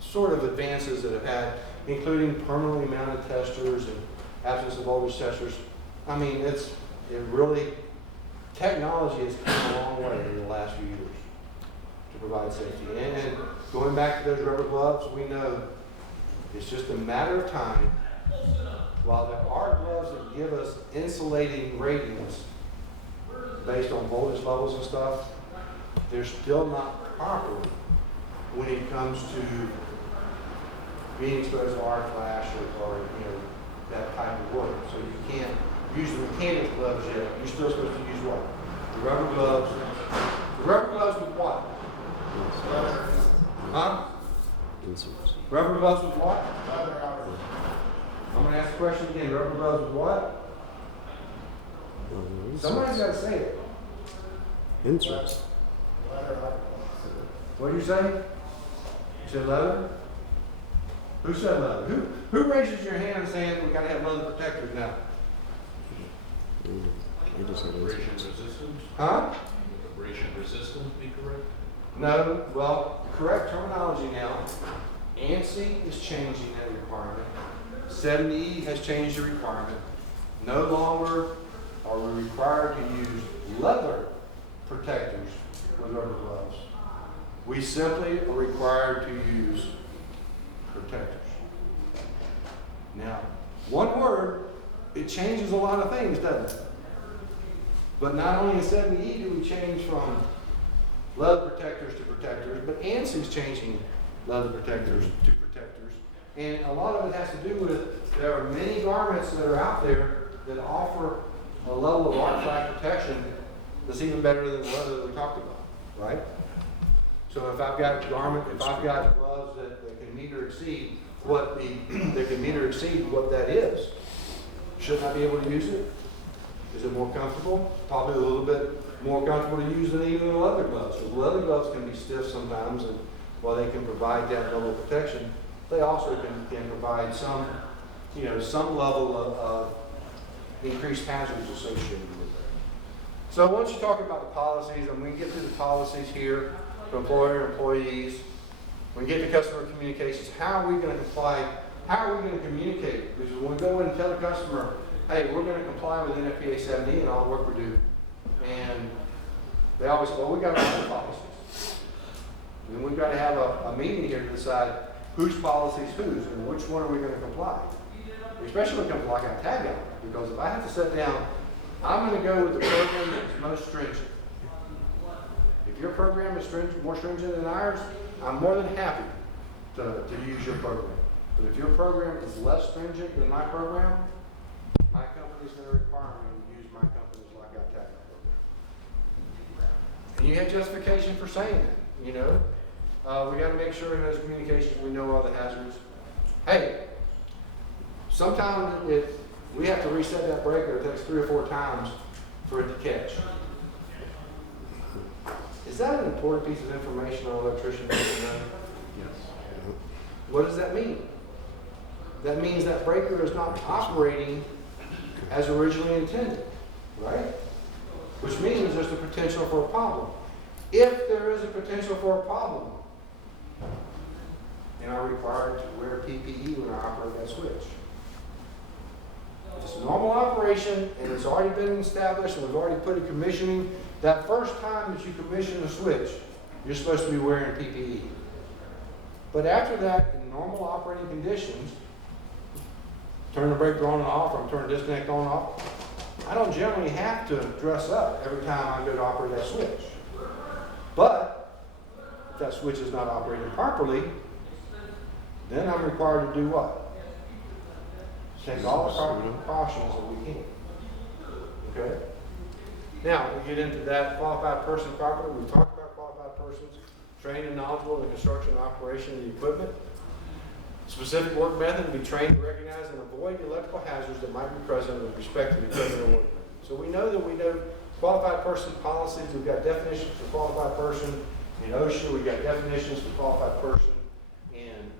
sort of advances that have had, including permanently mounted testers and absence of voltage testers. I mean, technology has come a long way in the last few years to provide safety. And going back to those rubber gloves, we know it's just a matter of time. While there are gloves that give us insulating ratings based on voltage levels and stuff, they're still not proper when it comes to being exposed to arc flash or that type of work. So you can't use the mechanic gloves yet. You're still supposed to use what? The rubber gloves. The rubber gloves with what? Huh? Rubber gloves with what? I'm going to ask the question again. Rubber gloves with what? Somebody's got to say it. Inserts. What did you say? You said leather? Who said leather? Who raises your hand saying we got to have leather protectors now? I just said Abrasion inserts. resistant? Huh? Abrasion resistant, be correct? No. Well, correct terminology now. ANSI is changing that requirement. 70E has changed the requirement. No longer are we required to use leather protectors with rubber gloves. We simply are required to use protectors. Now, one word, it changes a lot of things, doesn't it? But not only in 70E do we change from leather protectors to protectors, but ANSI is changing leather protectors to protectors. And a lot of it has to do with there are many garments that are out there that offer a level of arc flash protection that's even better than the leather that we talked about, right? So if I've got gloves that can meter exceed what that is, shouldn't I be able to use it? Is it more comfortable? Probably a little bit more comfortable to use than even the leather gloves. So the leather gloves can be stiff sometimes, and while they can provide that level of protection, they also can provide some level of increased hazards associated with it. So once you talk about the policies, and we get to the policies here for employer employees, we get to customer communications. How are we going to comply? How are we going to communicate? Because when we go in and tell the customer, hey, we're going to comply with NFPA 70 and all the work we do, and they always say, well, we got our own policies. And we've got to have a meeting here to decide whose policies whose and which one are we going to comply. Especially when it comes to like a tag out, because if I have to sit down, I'm going to go with the program that's most stringent. If your program is more stringent than ours, I'm more than happy to use your program. But if your program is less stringent than my program, my company's going to require me to use my company's lockout tagout program. And you have justification for saying that, we got to make sure in those communications we know all the hazards. Hey, sometimes we have to reset that breaker, it takes 3 or 4 times for it to catch. Is that an important piece of information an electrician needs to know? Yes. What does that mean? That means that breaker is not operating as originally intended, right? Which means there's the potential for a problem. If there is a potential for a problem, am I required to wear PPE when I operate that switch? If it's a normal operation and it's already been established and we've already put in commissioning, that first time that you commission a switch, you're supposed to be wearing PPE. But after that, in normal operating conditions, turn the breaker on and off, or turn the disconnect on and off, I don't generally have to dress up every time I go to operate that switch. But if that switch is not operating properly, then I'm required to do what? Take all the precautions that we can. Okay? Now, we get into that qualified person property. We talked about qualified persons, trained and knowledgeable in the construction and operation of the equipment. Specific work method to be trained to recognize and avoid electrical hazards that might be present with respect to the equipment or work method. So we know that we know qualified person policies. We've got definitions for qualified person in OSHA. We've got definitions for qualified person in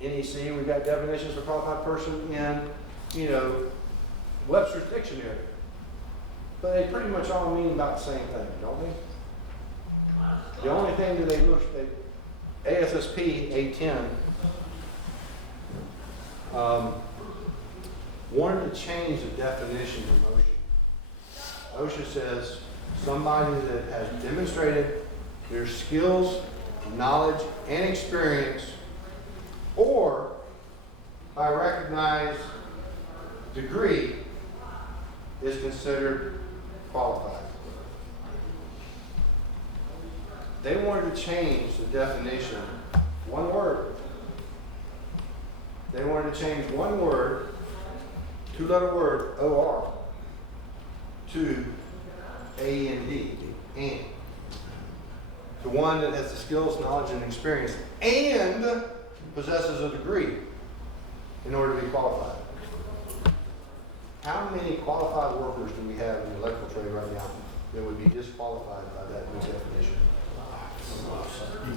NEC. We've got definitions for qualified person in, Webster's Dictionary. But they pretty much all mean about the same thing, don't they? The only thing that they look at, ASSP 810, wanted to change the definition of OSHA. OSHA says somebody that has demonstrated their skills, knowledge, and experience, or by recognized degree, is considered qualified. They wanted to change the definition, one word. They wanted to change one word, two-letter word, OR, to AND, and. To one that has the skills, knowledge, and experience, and possesses a degree in order to be qualified. How many qualified workers do we have in the electrical trade right now that would be disqualified by that new definition?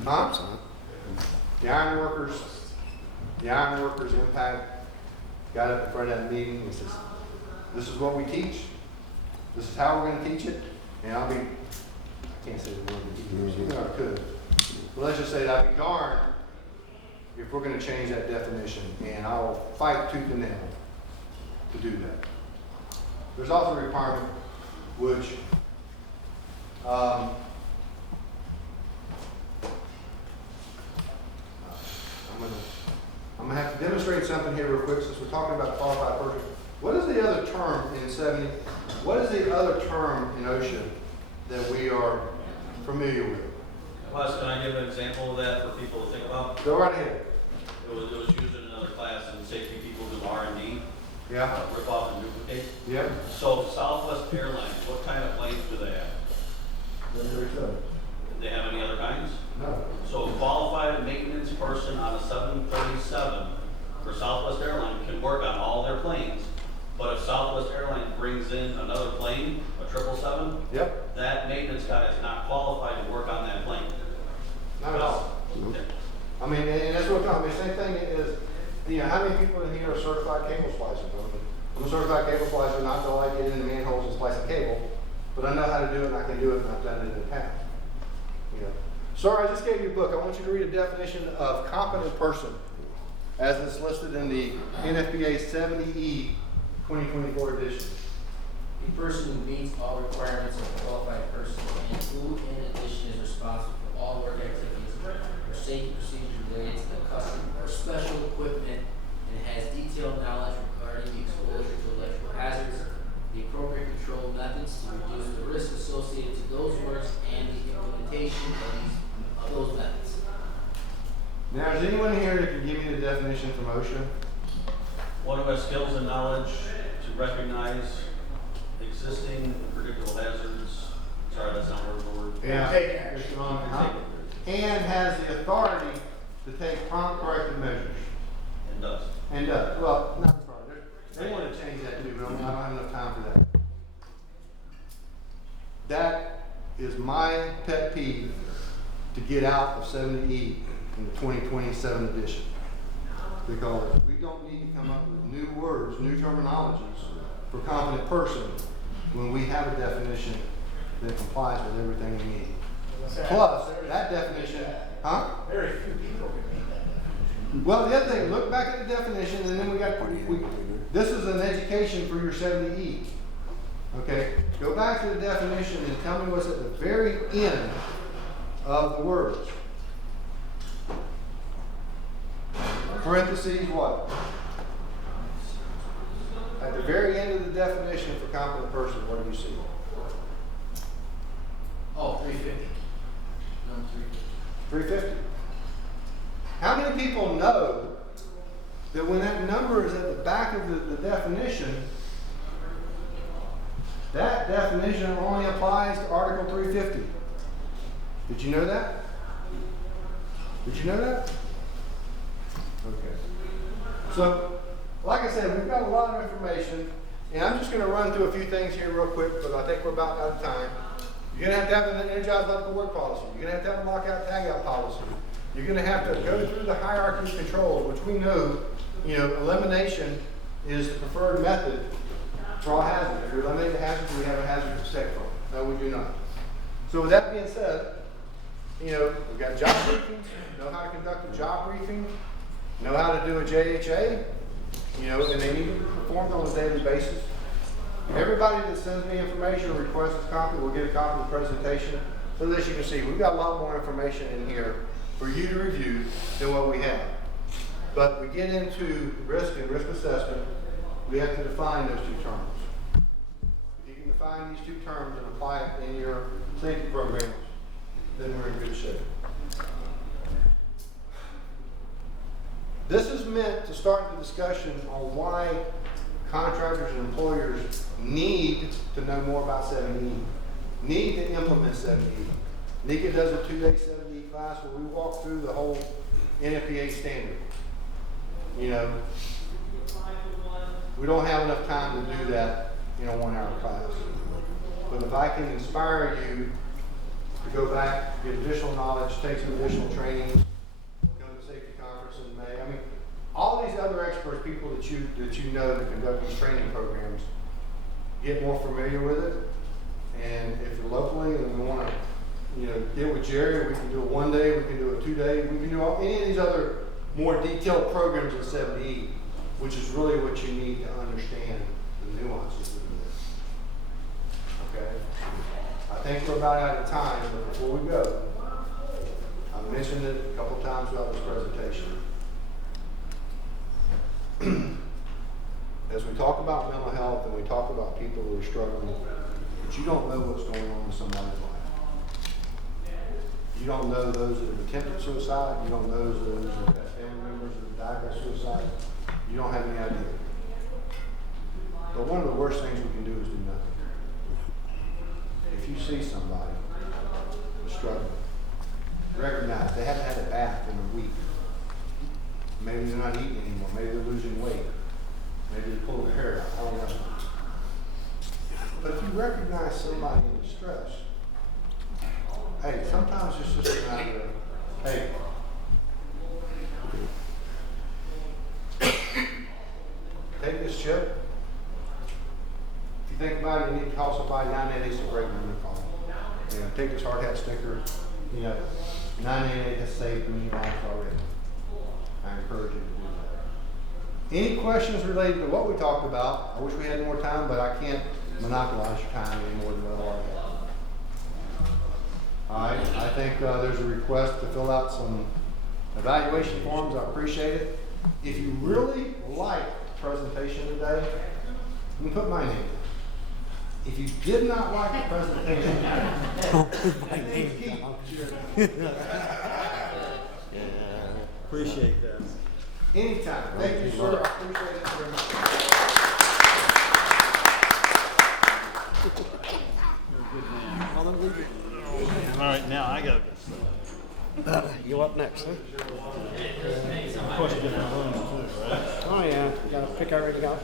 Huh? The iron workers impact got up in front of that meeting and says, this is what we teach. This is how we're going to teach it. And I can't say the word we teach. I could. But let's just say that I'd be darned if we're going to change that definition. And I'll fight tooth and nail to do that. There's also a requirement which I'm going to have to demonstrate something here real quick since we're talking about qualified person. What is the other term in 70? What is the other term in OSHA that we are familiar with? Wes, can I give an example of that for people to think about? Go right ahead. It was used in another class in safety people do R&D. Yeah. Rip off and duplicate. Yeah. So Southwest Airlines, what kind of planes do they have? Do they have any other kinds? No. So a qualified maintenance person on a 737 for Southwest Airlines can work on all their planes, but if Southwest Airlines brings in another plane, a 777, Yep. that maintenance guy is not qualified to work on that plane. Not at all. Okay. I mean, and that's what I'm talking about. Same thing is, how many people in here are certified cable splicers? I'm a certified cable splicer, not that I get into manholes and splice a cable, but I know how to do it and I can do it and I've done it in the past. Sir, I just gave you a book. I want you to read a definition of competent person as it's listed in the NFPA 70E 2024 edition. A person who meets all requirements of a qualified person and who, in addition, is responsible for all work activities or safety procedures related to the custom or special equipment and has detailed knowledge regarding the exposure to electrical hazards, the appropriate control methods to reduce the risk associated to those works, and the implementation of those methods. Now, is anyone here that can give me the definition from OSHA? One who has skills and knowledge to recognize existing and predictable hazards. Sorry, that's not word for word. Yeah. Take action. It's wrong. And has the authority to take prompt corrective measures. And does. And does. Well, not authority. They want to change that too, but I don't have enough time for that. That is my pet peeve to get out of 70E in the 2027 edition. Because we don't need to come up with new words, new terminologies for competent person when we have a definition that complies with everything we need. Plus, that definition, huh? Very few people can meet that definition. Well, the other thing, look back at the definition, and then this is an education for your 70E. Okay? Go back to the definition and tell me what's at the very end of the words. Parentheses, what? At the very end of the definition for competent person, what do you see? Oh, 350. Number 350. 350. How many people know that when that number is at the back of the definition, that definition only applies to Article 350. Did you know that? Did you know that? Okay. So, like I said, we've got a lot of information, and I'm just going to run through a few things here real quick, because I think we're about out of time. You're going to have an energized electrical work policy. You're going to have a lockout tagout policy. You're going to have to go through the hierarchy of controls, which we know, elimination is the preferred method for all hazards. If you eliminate the hazards, we have a hazard to protect from. No, we do not. So with that being said, we've got job briefings, know how to conduct a job briefing, know how to do a JHA, and they need to be performed on a daily basis. Everybody that sends me information or requests a copy will get a copy of the presentation, so that you can see we've got a lot more information in here for you to review than what we have. But we get into risk and risk assessment, we have to define those two terms. If you can define these two terms and apply it in your safety programs, then we're in good shape. This is meant to start the discussion on why contractors and employers need to know more about 7E, need to implement 7E. Nika does a 2-day 7E class where we walk through the whole NFPA standard. We don't have enough time to do that in a 1-hour class. But if I can inspire you to go back, get additional knowledge, take some additional training, go to the safety conference in May. All these other experts, people that you know that conduct these training programs, get more familiar with it. And if you're locally and we want to, get with Jerry, we can do a 1-day, we can do a 2-day, we can do any of these other more detailed programs in 7E, which is really what you need to understand the nuances of this. Okay? I think we're about out of time, but before we go, I mentioned it a couple times throughout this presentation. As we talk about mental health and we talk about people who are struggling, but you don't know what's going on in somebody's life. You don't know those that have attempted suicide. You don't know those that have family members that have died by suicide. You don't have any idea. But one of the worst things we can do is do nothing. If you see somebody who's struggling, recognize they haven't had a bath in a week. Maybe they're not eating anymore. Maybe they're losing weight. Maybe they're pulling their hair out. I don't know. But if you recognize somebody in distress, hey, sometimes it's just a matter of, hey, take this chip. If you think about it, you need to call somebody. 988 is a great number to call. Take this hard hat sticker. 988 has saved many lives already. I encourage you to do that. Any questions related to what we talked about? I wish we had more time, but I can't monopolize your time any more than what I already have. All right, I think there's a request to fill out some evaluation forms. I appreciate it. If you really like the presentation today, you can put my name. If you did not like the presentation, my name's Keith. Appreciate that. Anytime. Thank you, sir. I appreciate it very much. You're a good man. All right, now I gotta go. You up next, huh? Of course, different rooms too, right? Oh yeah, you gotta pick everything out.